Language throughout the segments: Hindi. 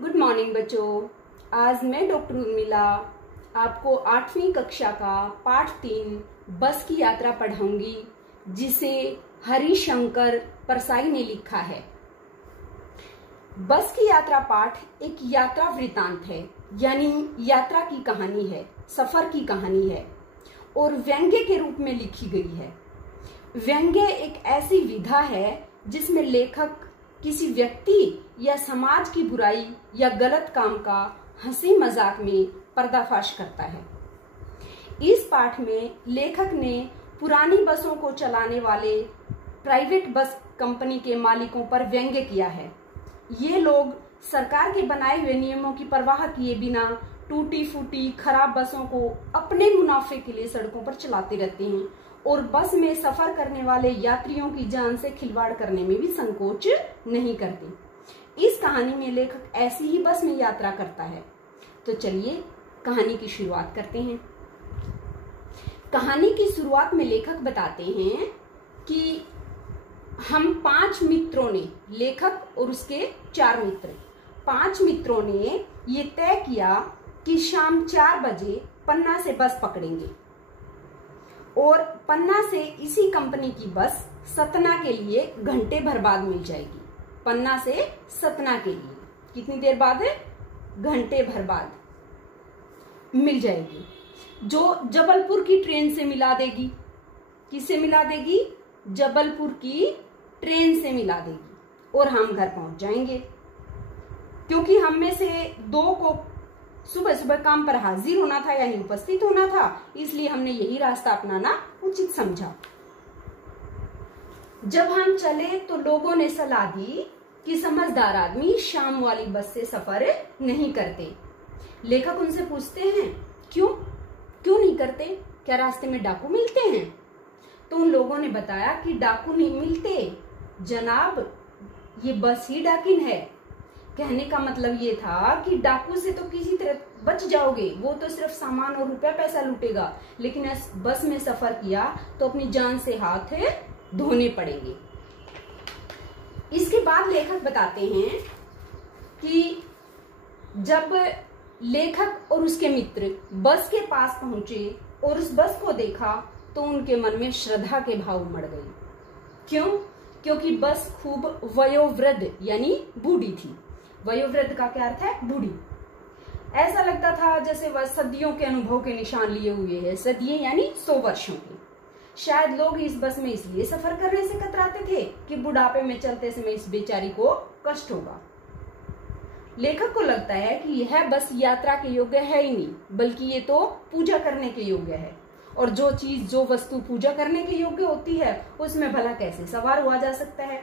गुड मॉर्निंग बच्चों। आज मैं डॉक्टर उर्मिला आपको 8वीं कक्षा का पाठ 3 बस की यात्रा पढ़ाऊंगी, जिसे हरिशंकर परसाई ने लिखा है। बस की यात्रा पाठ एक यात्रा वृतांत है, यानी यात्रा की कहानी है, सफर की कहानी है और व्यंग्य के रूप में लिखी गई है। व्यंग्य एक ऐसी विधा है जिसमें लेखक किसी व्यक्ति या समाज की बुराई या गलत काम का हंसी मजाक में पर्दाफाश करता है। इस पाठ में लेखक ने पुरानी बसों को चलाने वाले प्राइवेट बस कंपनी के मालिकों पर व्यंग्य किया है। ये लोग सरकार के बनाए हुए नियमों की परवाह किए बिना टूटी फूटी खराब बसों को अपने मुनाफे के लिए सड़कों पर चलाते रहते हैं और बस में सफर करने वाले यात्रियों की जान से खिलवाड़ करने में भी संकोच नहीं करते। इस कहानी में लेखक ऐसी ही बस में यात्रा करता है। तो चलिए कहानी की शुरुआत करते हैं। कहानी की शुरुआत में लेखक बताते हैं कि हम 5 मित्रों ने, लेखक और उसके 4 मित्र, 5 मित्रों ने ये तय किया कि शाम 4 बजे पन्ना से बस पकड़ेंगे और पन्ना से इसी कंपनी की बस सतना के लिए घंटे भर बाद मिल जाएगी। पन्ना से सतना के लिए कितनी देर बाद है? घंटे भर बाद मिल जाएगी, जो जबलपुर की ट्रेन से मिला देगी। किससे मिला देगी? जबलपुर की ट्रेन से मिला देगी और हम घर पहुंच जाएंगे। क्योंकि हम में से 2 को सुबह सुबह काम पर हाजिर होना था, यानी उपस्थित होना था, इसलिए हमने यही रास्ता अपनाना उचित समझा। जब हम चले तो लोगों ने सलाह दी कि समझदार आदमी शाम वाली बस से सफर नहीं करते। लेखक उनसे पूछते हैं क्यों नहीं करते? क्या रास्ते में डाकू मिलते हैं? तो उन लोगों ने बताया कि डाकू नहीं मिलते जनाब, ये बस ही डाकिन है। कहने का मतलब ये था कि डाकू से तो किसी तरह बच जाओगे, वो तो सिर्फ सामान और रुपया पैसा लूटेगा, लेकिन इस बस में सफर किया तो अपनी जान से हाथ धोने पड़ेंगे। इसके बाद लेखक बताते हैं कि जब लेखक और उसके मित्र बस के पास पहुंचे और उस बस को देखा तो उनके मन में श्रद्धा के भाव उमड़ गए। क्यों? क्योंकि बस खूब वयोवृद्ध यानी बूढ़ी थी। वयोवृद्ध का क्या अर्थ है? बूढ़ी। ऐसा लगता था जैसे वह सदियों के अनुभव के निशान लिए हुए है। सदियों यानी 100 वर्षों की। शायद लोग इस बस में इसलिए सफर करने से कतराते थे कि बुढ़ापे में चलते समय इस बेचारी को कष्ट होगा। लेखक को लगता है कि यह बस यात्रा के योग्य है ही नहीं, बल्कि ये तो पूजा करने के योग्य है, और जो चीज, जो वस्तु पूजा करने के योग्य होती है उसमें भला कैसे सवार हुआ जा सकता है।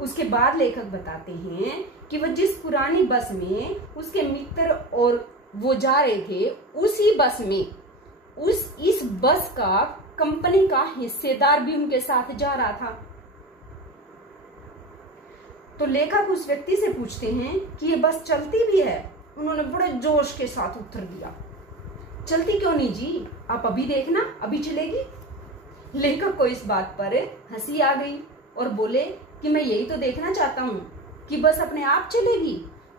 उसके बाद लेखक बताते हैं कि वह जिस पुरानी बस में उसके मित्र और वो जा रहे थे, उसी बस में इस बस का कंपनी का हिस्सेदार भी उनके साथ जा रहा था। तो लेखक उस व्यक्ति से पूछते हैं कि ये बस चलती भी है? उन्होंने बड़े जोश के साथ उत्तर दिया, चलती क्यों नहीं जी, आप अभी देखना, अभी चलेगी। लेखक को इस बात पर हंसी आ गई और बोले कि मैं यही तो देखना चाहता हूँ कि बस अपने आप चलेगी।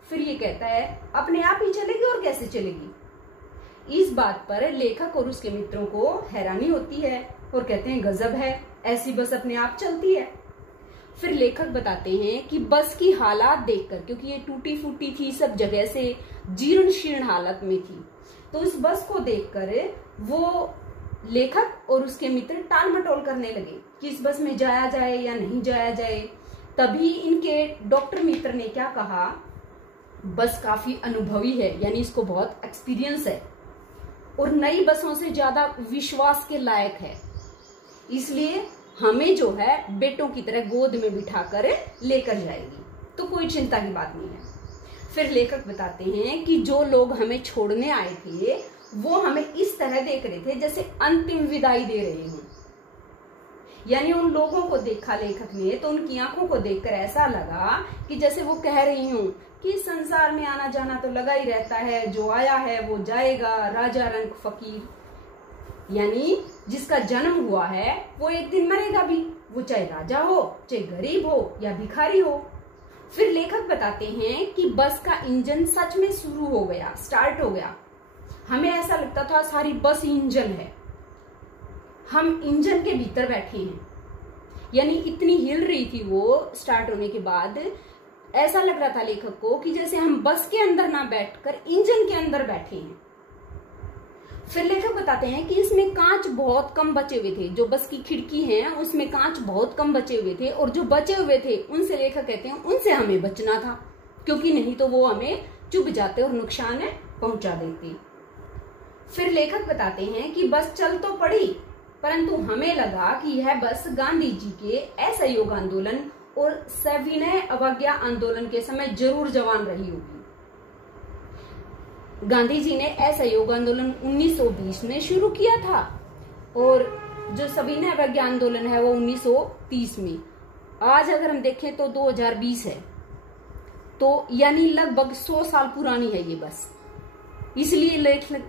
फिर ये कहता है अपने आप ही चलेगी और कैसे चलेगी। इस बात पर लेखक और उसके मित्रों को हैरानी होती है और कहते हैं गजब है, ऐसी बस अपने आप चलती है। फिर लेखक बताते हैं कि बस की हालात देखकर, क्योंकि ये टूटी फूटी थी, सब जगह से जीर्ण शीर्ण हालत में थी, तो इस बस को देखकर वो लेखक और उसके मित्र टाल मटोल करने लगे कि इस बस में जाया जाए या नहीं जाया जाए। तभी इनके डॉक्टर मित्र ने क्या कहा, बस काफी अनुभवी है, यानी इसको बहुत एक्सपीरियंस है और नई बसों से ज्यादा विश्वास के लायक है, इसलिए हमें जो है बेटों की तरह गोद में बिठाकर लेकर जाएगी, तो कोई चिंता की बात नहीं है। फिर लेखक बताते हैं कि जो लोग हमें छोड़ने आए थे वो हमें इस तरह देख रहे थे जैसे अंतिम विदाई दे रहे हों। यानी उन लोगों को देखा लेखक ने तो उनकी आंखों को देखकर ऐसा लगा कि जैसे वो कह रही हूं कि संसार में आना जाना तो लगा ही रहता है, जो आया है वो जाएगा, राजा रंग फकीर। यानी जिसका जन्म हुआ है वो एक दिन मरेगा भी, वो चाहे राजा हो, चाहे गरीब हो या भिखारी हो। फिर लेखक बताते हैं कि बस का इंजन सच में शुरू हो गया, स्टार्ट हो गया। हमें ऐसा लगता था सारी बस इंजन है, हम इंजन के भीतर बैठे हैं, यानी इतनी हिल रही थी वो स्टार्ट होने के बाद। ऐसा लग रहा था लेखक को कि जैसे हम बस के अंदर ना बैठकर इंजन के अंदर बैठे हैं। फिर लेखक बताते हैं कि इसमें कांच बहुत कम बचे हुए थे, जो बस की खिड़की है उसमें कांच बहुत कम बचे हुए थे, और जो बचे हुए थे उनसे लेखक कहते हैं उनसे हमें बचना था, क्योंकि नहीं तो वो हमें चुभ जाते और नुकसान पहुंचा देती। फिर लेखक बताते हैं कि बस चल तो पड़ी, परंतु हमें लगा कि यह बस गांधी जी के असहयोग आंदोलन और सविनय अवज्ञा आंदोलन के समय जरूर जवान रही होगी। गांधी जी ने असहयोग आंदोलन 1920 में शुरू किया था, और जो सविनय अवज्ञा आंदोलन है वो 1930 में। आज अगर हम देखें तो 2020 है, तो यानी लगभग 100 साल पुरानी है ये बस। इसलिए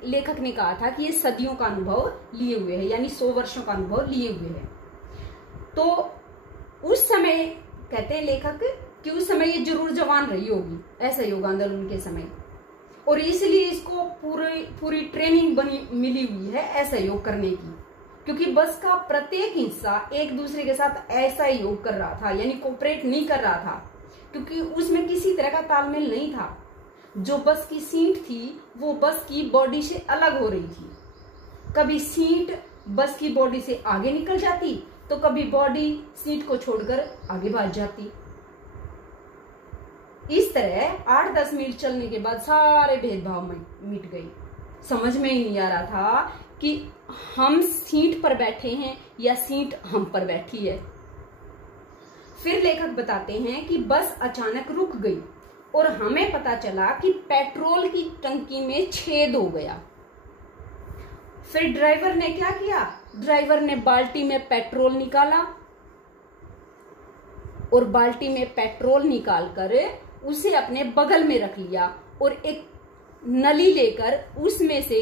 लेखक ने कहा था कि ये सदियों का अनुभव लिए हुए है, यानी 100 वर्षों का अनुभव लिए हुए है। तो उस समय कहते हैं लेखक कि उस समय ये जरूर जवान रही होगी असहयोग आंदोलन के समय, और इसलिए इसको पूरी ट्रेनिंग मिली हुई है असहयोग करने की, क्योंकि बस का प्रत्येक हिस्सा एक दूसरे के साथ असहयोग कर रहा था, यानी कोऑपरेट नहीं कर रहा था, क्योंकि उसमें किसी तरह का तालमेल नहीं था। जो बस की सीट थी वो बस की बॉडी से अलग हो रही थी। कभी सीट बस की बॉडी से आगे निकल जाती, तो कभी बॉडी सीट को छोड़कर आगे भाग जाती। इस तरह 8-10 मिनट चलने के बाद सारे भेदभाव मिट गए। समझ में ही नहीं आ रहा था कि हम सीट पर बैठे हैं या सीट हम पर बैठी है। फिर लेखक बताते हैं कि बस अचानक रुक गई और हमें पता चला कि पेट्रोल की टंकी में छेद हो गया। फिर ड्राइवर ने क्या किया? ड्राइवर ने बाल्टी में पेट्रोल निकाला और बाल्टी में पेट्रोल निकालकर उसे अपने बगल में रख लिया और एक नली लेकर उसमें से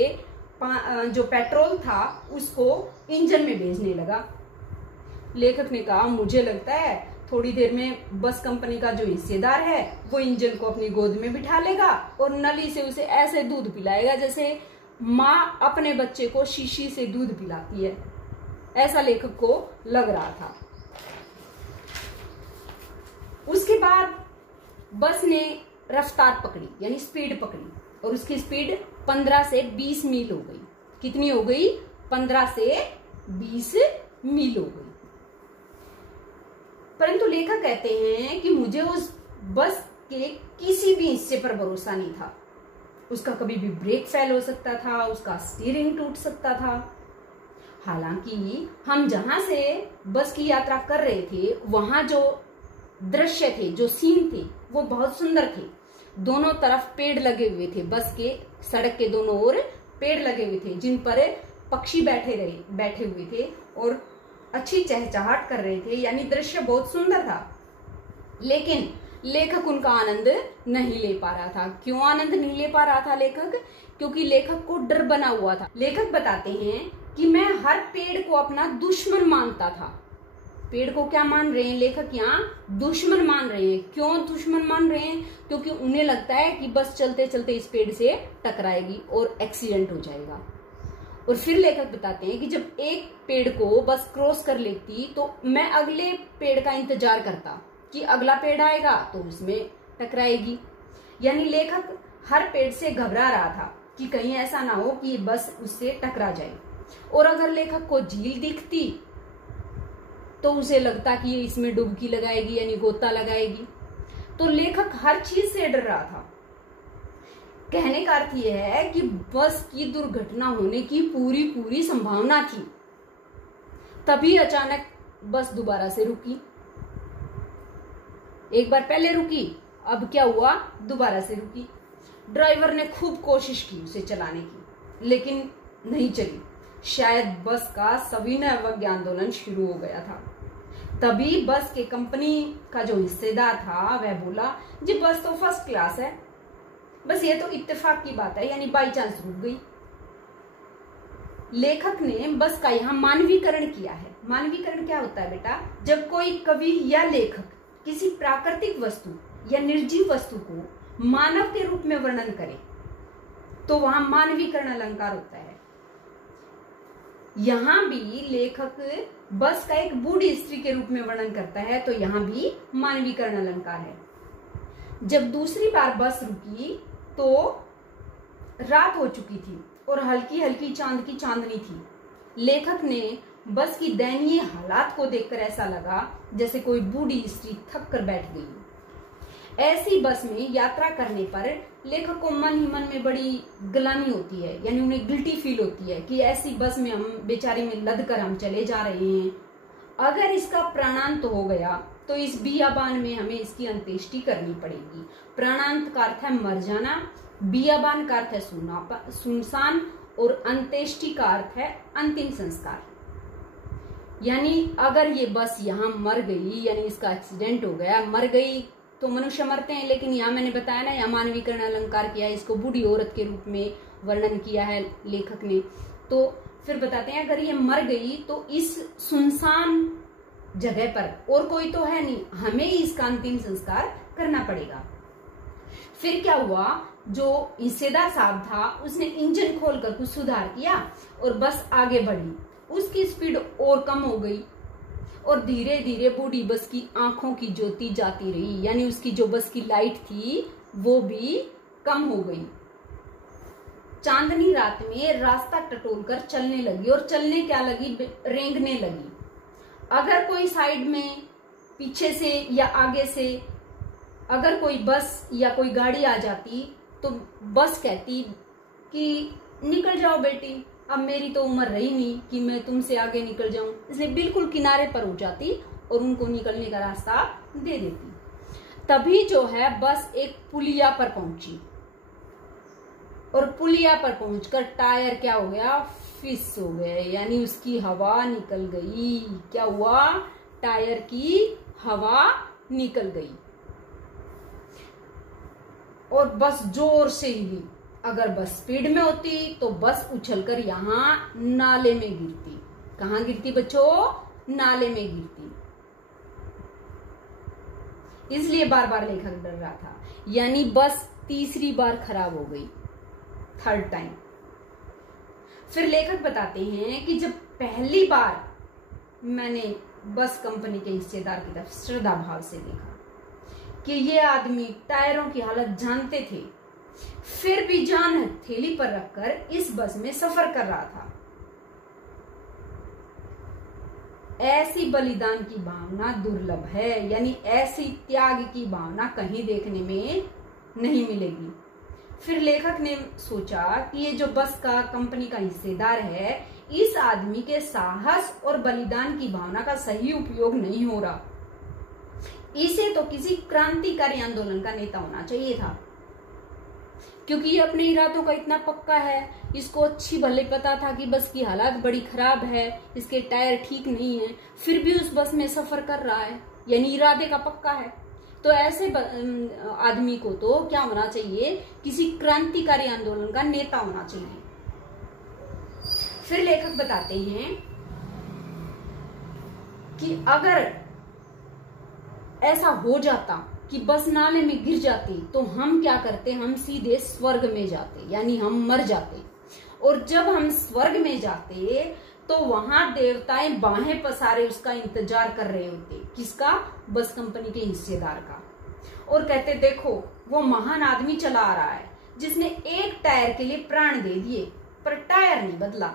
जो पेट्रोल था उसको इंजन में भेजने लगा। लेखक ने कहा मुझे लगता है थोड़ी देर में बस कंपनी का जो हिस्सेदार है वो इंजन को अपनी गोद में बिठा लेगा और नली से उसे ऐसे दूध पिलाएगा जैसे माँ अपने बच्चे को शीशी से दूध पिलाती है। ऐसा लेखक को लग रहा था। उसके बाद बस ने रफ्तार पकड़ी, यानी स्पीड पकड़ी, और उसकी स्पीड 15 से 20 मील हो गई। कितनी हो गई? 15 से 20 मील हो गई। परंतु लेखक कहते हैं कि मुझे उस बस के किसी भी हिस्से पर भरोसा नहीं था। उसका कभी भी ब्रेक फेल हो सकता था, उसका स्टीयरिंग टूट सकता था। हालांकि हम जहां से बस की यात्रा कर रहे थे वहां जो दृश्य थे, जो सीन थे, वो बहुत सुंदर थे। दोनों तरफ पेड़ लगे हुए थे, बस के सड़क के दोनों ओर पेड़ लगे हुए थे जिन पर पक्षी बैठे हुए थे और अच्छी चहचहाट कर रहे थे, यानी दृश्य बहुत सुंदर था। लेकिन लेखक उनका आनंद नहीं ले पा रहा था। क्यों आनंद नहीं ले पा रहा था लेखक? क्योंकि लेखक को डर बना हुआ था। लेखक बताते हैं कि मैं हर पेड़ को अपना दुश्मन मानता था। पेड़ को क्या मान रहे हैं लेखक? यहाँ दुश्मन मान रहे हैं। क्यों दुश्मन मान रहे हैं? क्योंकि उन्हें लगता है कि बस चलते चलते इस पेड़ से टकराएगी और एक्सीडेंट हो जाएगा। और फिर लेखक बताते हैं कि जब एक पेड़ को बस क्रॉस कर लेती तो मैं अगले पेड़ का इंतजार करता कि अगला पेड़ आएगा तो उसमें टकराएगी। यानी लेखक हर पेड़ से घबरा रहा था कि कहीं ऐसा ना हो कि बस उससे टकरा जाए। और अगर लेखक को झील दिखती तो उसे लगता कि ये इसमें डुबकी लगाएगी, यानी गोता लगाएगी। तो लेखक हर चीज से डर रहा था। कहने का अर्थ यह है कि बस की दुर्घटना होने की पूरी संभावना थी। तभी अचानक बस दोबारा से रुकी। एक बार पहले रुकी, अब क्या हुआ? दोबारा से रुकी। ड्राइवर ने खूब कोशिश की उसे चलाने की, लेकिन नहीं चली। शायद बस का सविनय अवज्ञा आंदोलन शुरू हो गया था। तभी बस के कंपनी का जो हिस्सेदार था वह बोला, जी बस तो फर्स्ट क्लास है, बस ये तो इत्तेफाक की बात है, यानी बाई चांस रुक गई। लेखक ने बस का यहाँ मानवीकरण किया है। मानवीकरण क्या होता है बेटा? जब कोई कवि या लेखक किसी प्राकृतिक वस्तु या निर्जीव वस्तु को मानव के रूप में वर्णन करे तो वहां मानवीकरण अलंकार होता है। यहां भी लेखक बस का एक बूढ़ी स्त्री के रूप में वर्णन करता है तो यहां भी मानवीकरण अलंकार है। जब दूसरी बार बस रुकी तो रात हो चुकी थी और हल्की हल्की चांद की चांदनी थी। लेखक ने बस की दयनीय हालात को देखकर ऐसा लगा जैसे कोई बूढ़ी स्त्री थक कर बैठ गई। ऐसी बस में यात्रा करने पर लेखक को मन ही मन में बड़ी ग्लानि होती है, यानी उन्हें गिल्टी फील होती है कि ऐसी बस में हम बेचारी में लद कर हम चले जा रहे हैं। अगर इसका प्राणांत हो गया तो इस बियाबान में हमें इसकी अंत्येष्टि करनी पड़ेगी। प्राणांत का अर्थ है मर जाना, बियाबान का अर्थ है सुनसान और अंत्येष्टि का अर्थ है अंतिम संस्कार। यानी अगर ये बस यहाँ मर गई, यानी इसका एक्सीडेंट हो गया, मर गई तो मनुष्य मरते हैं, लेकिन यहाँ मैंने बताया ना, यहाँ मानवीकरण अलंकार किया है, इसको बूढ़ी औरत के रूप में वर्णन किया है लेखक ने। तो फिर बताते हैं अगर ये मर गई तो इस सुनसान जगह पर और कोई तो है नहीं, हमें ही इसका अंतिम संस्कार करना पड़ेगा। फिर क्या हुआ, जो हिस्सेदार साहब था उसने इंजन खोलकर कुछ सुधार किया और बस आगे बढ़ी। उसकी स्पीड और कम हो गई और धीरे धीरे बूढ़ी बस की आंखों की ज्योति जाती रही, यानी उसकी जो बस की लाइट थी वो भी कम हो गई। चांदनी रात में रास्ता टटोलकर चलने लगी और चलने क्या लगी, रेंगने लगी। अगर कोई साइड में पीछे से या आगे से अगर कोई बस या कोई गाड़ी आ जाती तो बस कहती कि निकल जाओ बेटी, अब मेरी तो उम्र रही नहीं कि मैं तुमसे आगे निकल जाऊं, इसलिए बिल्कुल किनारे पर हो जाती और उनको निकलने का रास्ता दे देती। तभी जो है बस एक पुलिया पर पहुंची और पुलिया पर पहुंचकर टायर क्या हो गया, फिस हो गए, यानी उसकी हवा निकल गई। क्या हुआ, टायर की हवा निकल गई और बस जोर से हिली। अगर बस स्पीड में होती तो बस उछलकर यहां नाले में गिरती। कहां गिरती बच्चों, नाले में गिरती। इसलिए बार बार लेखक डर रहा था, यानी बस तीसरी बार खराब हो गई, थर्ड टाइम। फिर लेखक बताते हैं कि जब पहली बार मैंने बस कंपनी के हिस्सेदार की तरफ श्रद्धा भाव से देखा कि ये आदमी टायरों की हालत जानते थे, फिर भी जान हथेली पर रखकर इस बस में सफर कर रहा था। ऐसी बलिदान की भावना दुर्लभ है, यानी ऐसी त्याग की भावना कहीं देखने में नहीं मिलेगी। फिर लेखक ने सोचा कि ये जो बस का कंपनी का हिस्सेदार है, इस आदमी के साहस और बलिदान की भावना का सही उपयोग नहीं हो रहा। इसे तो किसी क्रांतिकारी आंदोलन का नेता होना चाहिए था, क्योंकि ये अपने इरादों का इतना पक्का है। इसको अच्छी भले पता था कि बस की हालत बड़ी खराब है, इसके टायर ठीक नहीं है, फिर भी उस बस में सफर कर रहा है, यानी इरादे का पक्का है। तो ऐसे आदमी को तो क्या होना चाहिए, किसी क्रांतिकारी आंदोलन का नेता होना चाहिए। फिर लेखक बताते हैं कि अगर ऐसा हो जाता कि बस नाले में गिर जाती तो हम क्या करते, हम सीधे स्वर्ग में जाते, यानी हम मर जाते। और जब हम स्वर्ग में जाते तो वहां देवताएं बाहें पसारे उसका इंतजार कर रहे होते। किसका, बस कंपनी के हिस्सेदार का। और कहते देखो वो महान आदमी चला आ रहा है जिसने एक टायर के लिए प्राण दे दिए पर टायर नहीं बदला।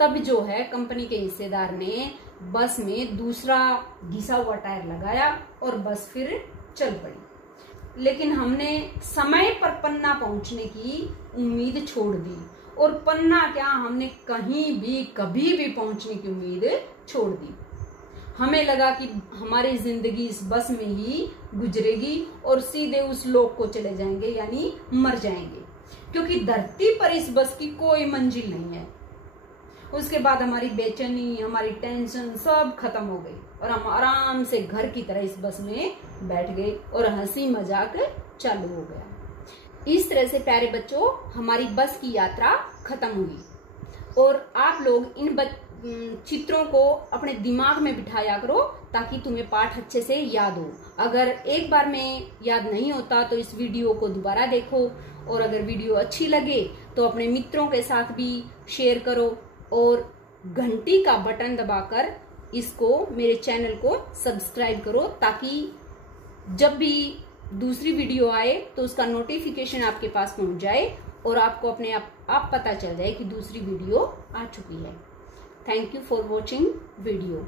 तब जो है कंपनी के हिस्सेदार ने बस में दूसरा घिसा हुआ टायर लगाया और बस फिर चल पड़ी। लेकिन हमने समय पर पन्ना पहुंचने की उम्मीद छोड़ दी, और पन्ना क्या, हमने कहीं भी कभी भी पहुंचने की उम्मीद छोड़ दी। हमें लगा कि हमारी जिंदगी इस बस में ही गुजरेगी और सीधे उस लोक को चले जाएंगे, यानी मर जाएंगे, क्योंकि धरती पर इस बस की कोई मंजिल नहीं है। उसके बाद हमारी बेचैनी, हमारी टेंशन सब खत्म हो गई और हम आराम से घर की तरह इस बस में बैठ गए और हंसी मजाक चालू हो गया। इस तरह से प्यारे बच्चों, हमारी बस की यात्रा खत्म हुई और आप लोग इन चित्रों को अपने दिमाग में बिठाया करो ताकि तुम्हें पाठ अच्छे से याद हो। अगर एक बार में याद नहीं होता तो इस वीडियो को दोबारा देखो, और अगर वीडियो अच्छी लगे तो अपने मित्रों के साथ भी शेयर करो, और घंटी का बटन दबाकर इसको, मेरे चैनल को सब्सक्राइब करो ताकि जब भी दूसरी वीडियो आए तो उसका नोटिफिकेशन आपके पास पहुंच जाए और आपको अपने आप पता चल जाए कि दूसरी वीडियो आ चुकी है। Thank you for watching video.